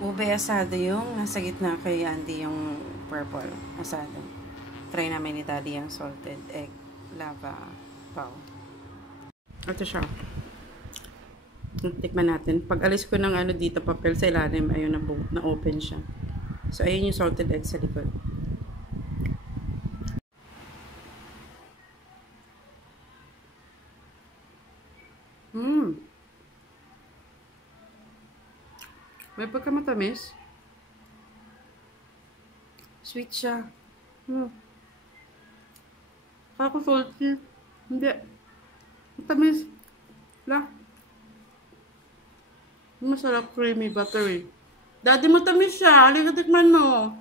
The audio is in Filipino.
Ube asado yung nasa gitna kay Andy yung purple asado. Try namin ni Daddy yung salted egg lava pao. Ito siya. Tikman natin. Pag alis ko ng ano dito, papel sa ilalim, ayun na open siya. So, ayun yung salted egg sa likod. May pagkamatamis. Sweet siya. Kako salty. Hindi. Matamis. La. Masarap, creamy, buttery. Daddy, matamis siya. Halika tikman mo.